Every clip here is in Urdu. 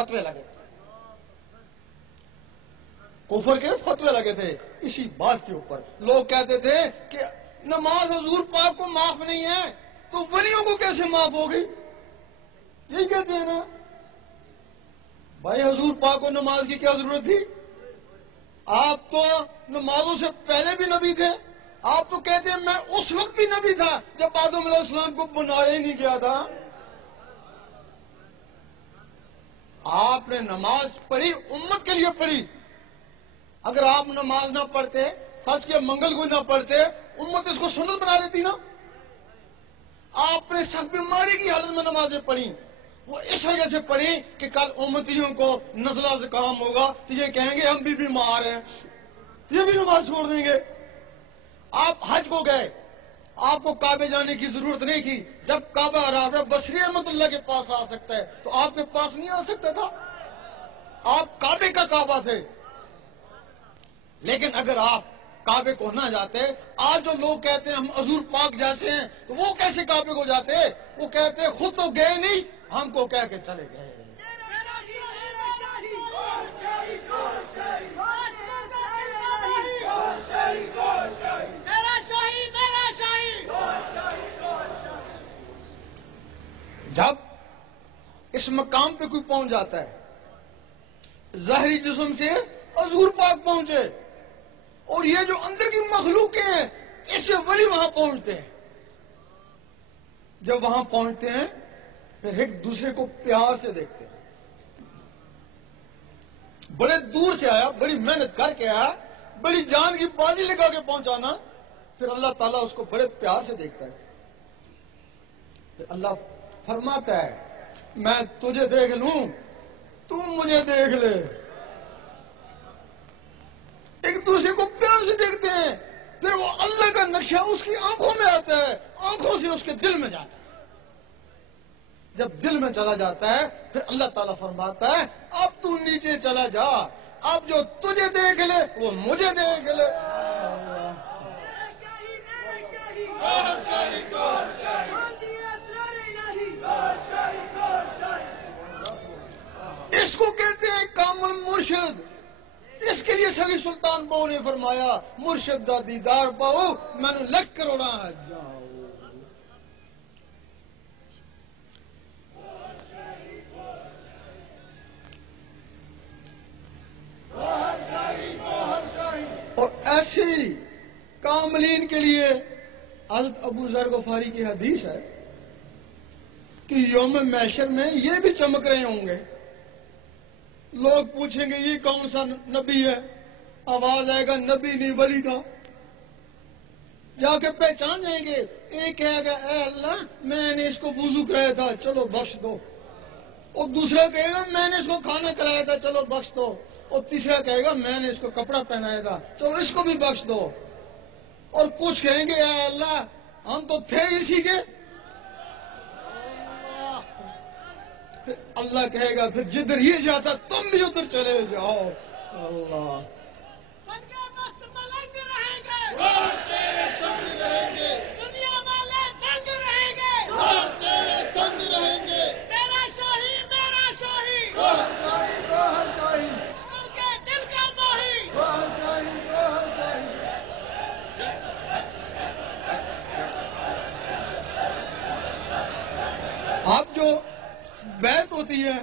فتوے لگے تھے، کفر کے فتوے لگے تھے اسی بات کے اوپر. لوگ کہتے تھے کہ نماز حضور پاک کو معاف نہیں ہے تو ولیوں کو کیسے معاف ہوگی؟ یہی کہتے ہیں نا. بھائی حضور پاک کو نماز کی کیا ضرورت تھی؟ آپ تو نمازوں سے پہلے بھی نبی تھے. آپ تو کہتے ہیں میں اس وقت بھی نبی تھا جب آدم علیہ السلام کو بنایا ہی نہیں گیا تھا. آپ نے نماز پڑھی، امت کے لیے پڑھی. اگر آپ نماز نہ پڑھتے، فرض کے منگل کو نہ پڑھتے، امت اس کو سنت بنا لیتی نا. آپ نے سخت بیماری کی حالت میں نمازیں پڑھی، وہ اس وجہ سے پڑھی کہ کل امتیوں کو نزلہ زکام ہوگا تو یہ کہیں گے ہم بھی بیمار ہیں، یہ بھی نماز چھوڑ دیں گے. آپ حج کو گئے، آپ کو کعبے جانے کی ضرورت نہیں تھی. جب کعبہ رابعہ بصری احمد اللہ کے پاس آ سکتا ہے تو آپ کے پاس نہیں آ سکتا تھا؟ آپ کعبے کا کعبہ تھے. لیکن اگر آپ کعبے کو نہ جاتے، آج جو لوگ کہتے ہیں ہم حضور پاک جیسے ہیں، تو وہ کیسے کعبے کو جاتے؟ وہ کہتے ہیں خود تو گئے نہیں، ہم کو کہہ کے چلے گئے. جب اس مقام پہ کوئی پہنچ جاتا ہے، ظاہری جسم سے حضور پاک پہنچے، اور یہ جو اندر کی مخلوقیں ہیں اس سے ولی وہاں پہنچتے ہیں. جب وہاں پہنچتے ہیں پھر ایک دوسرے کو پیار سے دیکھتے ہیں. بڑے دور سے آیا، بڑی محنت کر کے آیا، بڑی جان کی بازی لگا کے پہنچانا، پھر اللہ تعالیٰ اس کو بڑے پیار سے دیکھتا ہے. پھر اللہ فرماتا ہے میں تجھے دیکھ لوں، تم مجھے دیکھ لے. ایک دوسرے کو پیار سے دیکھتے ہیں، پھر وہ اللہ کا نقشہ اس کی آنکھوں میں آتا ہے، آنکھوں سے اس کے دل میں جاتا ہے. جب دل میں چلا جاتا ہے پھر اللہ تعالیٰ فرماتا ہے اب تو نیچے چلا جا، اب جو تجھے دیکھ لے وہ مجھے دیکھ لے. اس کو کہتے ہیں کامل مرشد. اس کے لیے سگی سلطان بہو نے فرمایا مرشد دا دیدار پاؤ میں نے لکھ کر اڑا جاؤ. اور ایسی کاملین کے لیے حضرت ابو ذر غفاری کی حدیث ہے کہ یوم محشر میں یہ بھی چمک رہے ہوں گے. لوگ پوچھیں گے یہ کون سا نبی ہے؟ آواز آئے گا نبی نہیں ولی تھا. جا کے پہچان جائیں گے. ایک کہے گا اے اللہ میں نے اس کو وضو کرایا تھا چلو بخش دو. اور دوسرا کہے گا میں نے اس کو کھانا کھلایا تھا چلو بخش دو. اور تیسرا کہے گا میں نے اس کو کپڑا پہنایا تھا چلو اس کو بھی بخش دو. اور کچھ کہیں گے اے اللہ ہم تو تھے اسی کے. پھر اللہ کہے گا پھر جدھر یہ جاتا تم بھی ادھر چلے جاؤ. اللہ تیرے سنگ رہیں گے، دنیا والے دنگ رہیں گے، تیرے سنگ رہیں گے. تیرا شاہی میرا شاہی، گوہر شاہی گوہر شاہی، عشق کے دل کا ماہی، گوہر شاہی گوہر شاہی. اب جو بیعت ہوتی ہے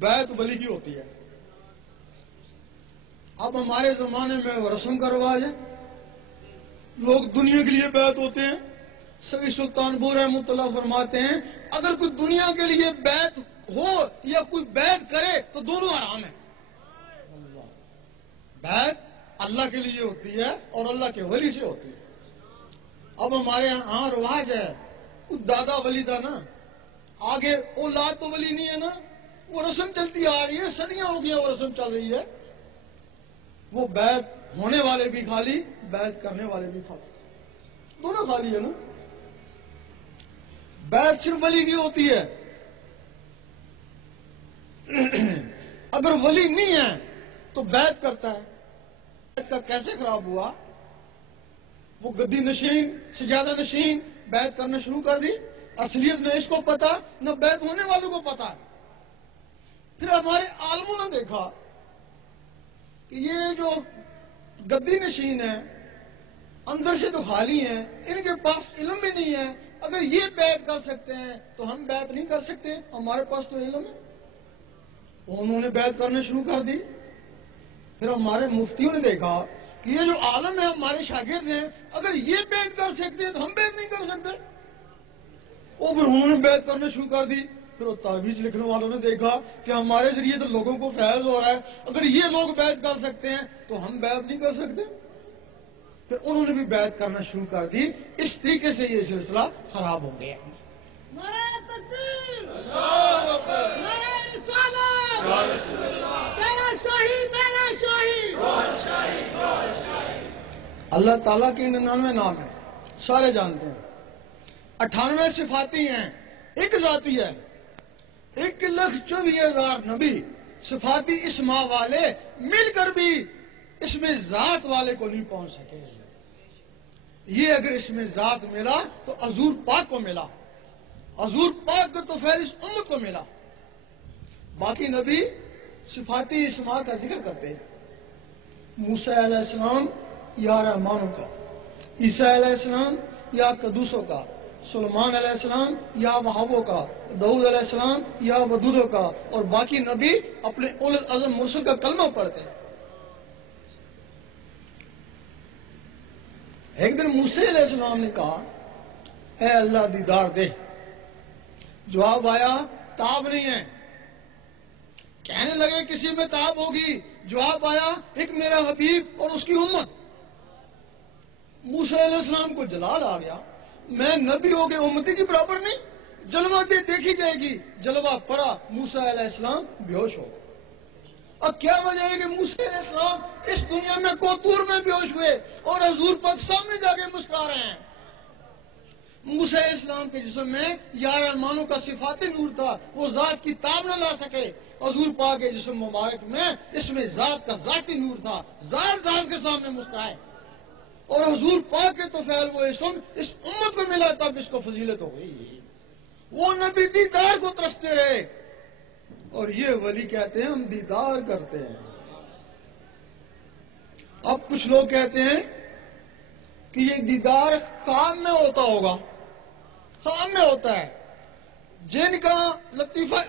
بیعت ولی کی ہوتی ہے. اب ہمارے زمانے میں وہ رسم کا رواج ہے، لوگ دنیا کے لیے بیعت ہوتے ہیں. سگی سلطان بو رحمۃ اللہ فرماتے ہیں اگر کوئی دنیا کے لیے بیعت ہو یا کوئی بیعت کرے تو دونوں حرام ہیں. بیعت اللہ کے لیے ہوتی ہے اور اللہ کے ولی سے ہوتی ہے. اب ہمارے ہاں رواج ہے کوئی دادا ولی تھا نا، آگے اولاد تو ولی نہیں ہے نا، وہ رسم چلتی آ رہی ہے، صدیاں ہو گیا وہ رسم چل رہی ہے. وہ بیعت ہونے والے بھی خالی، بیعت کرنے والے بھی خالی، دونوں خالی ہے نا. بیعت صرف ولی کی ہوتی ہے. اگر ولی نہیں ہے تو بیعت کرتا ہے. بیعت کا کیسے خراب ہوا؟ وہ گدی نشین سجادہ نشین بیعت کرنا شروع کر دی. اصلیت نہ اس کو پتا نہ بیعت ہونے والوں کو پتا. ہمارے عالموں نے دیکھا کہ یہ جو گدی نشین ہے اندر سے تو خالی ہیں، ان کے پاس علم بھی نہیں ہے، اگر یہ بیعت کر سکتے ہیں تو ہم بیعت نہیں کر سکتے، ہمارے پاس تو علم ہے۔ انہوں نے بیعت کرنے شروع کر دی۔ پھر ہمارے مفتیوں نے دیکھا کہ یہ جو عالم ہے ہمارے شاگرد ہیں، اگر یہ بیعت کر سکتے ہیں تو ہم بیعت نہیں کر سکتے، اور پھر انہوں نے بیعت کرنے شروع کر دی۔ پھر وہ تعویذ لکھنے والوں نے دیکھا کہ ہمارے ذریعے تو لوگوں کو فیض ہو رہا ہے، اگر یہ لوگ بیعت کر سکتے ہیں تو ہم بیعت نہیں کر سکتے، پھر انہوں نے بھی بیعت کرنا شروع کر دی۔ اس طریقے سے یہ سلسلہ خراب ہو گیا۔ نعرہ تکبیر، اللہ اکبر، نعرہ رسالت، یا رسول اللہ، تیرا شاہی میرا شاہی، اللہ تعالیٰ کے 99 نام ہیں، سارے جانتے ہیں۔ 98 صفاتی ہیں، ایک ذاتی ہے۔ 1,24,000 نبی صفاتی اسماء والے مل کر بھی اس میں ذات والے کو نہیں پہنچ سکے۔ یہ اگر اس میں ذات ملا تو حضور پاک کو ملا، حضور پاک کو تو فیض اس امت کو ملا۔ باقی نبی صفاتی اسماء کا ذکر کرتے ہیں، موسیٰ علیہ السلام یا رحمانوں کا، عیسیٰ علیہ السلام یا قدوسوں کا، سلیمان علیہ السلام یا وہابوں کا، داؤد علیہ السلام یا ودودوں کا، اور باقی نبی اپنے اول العزم مرسل کا کلمہ پڑھتے ہیں۔ ایک دن موسیٰ علیہ السلام نے کہا اے اللہ دیدار دے، جواب آیا تاب نہیں ہے۔ کہنے لگے کسی میں تاب ہوگی، جواب آیا ایک میرا حبیب اور اس کی امت۔ موسیٰ علیہ السلام کو جلال آ گیا، میں نبی ہو کے امتی کی برابر نہیں، جلوہ دیکھی جائے گی۔ جلوہ پڑا، موسیٰ علیہ السلام بے ہوش ہو گئے۔ اب کیا وجہ ہے کہ موسیٰ علیہ السلام اس دنیا میں کوتور میں بے ہوش ہوئے اور حضور پاک سامنے جا کے مسکرا رہے ہیں۔ موسیٰ علیہ السلام کے جسم میں یا رحمانوں کا صفاتی نور تھا، وہ ذات کی تاب نہ لا سکے۔ حضور پاک کے جسم مبارک میں اس میں ذات کا ذاتی نور تھا، ذات کے سامنے مسکرائے، اور حضور پاک کے تو فعل وہ اسم اس امت کو ملا، تب اس کو فضیلت ہو گئی۔ وہ نبی دیدار کو ترستے رہے، اور یہ ولی کہتے ہیں ہم دیدار کرتے ہیں۔ اب کچھ لوگ کہتے ہیں کہ یہ دیدار خواب میں ہوتا ہوگا، خواب میں ہوتا ہے۔ جن کا لطیفہ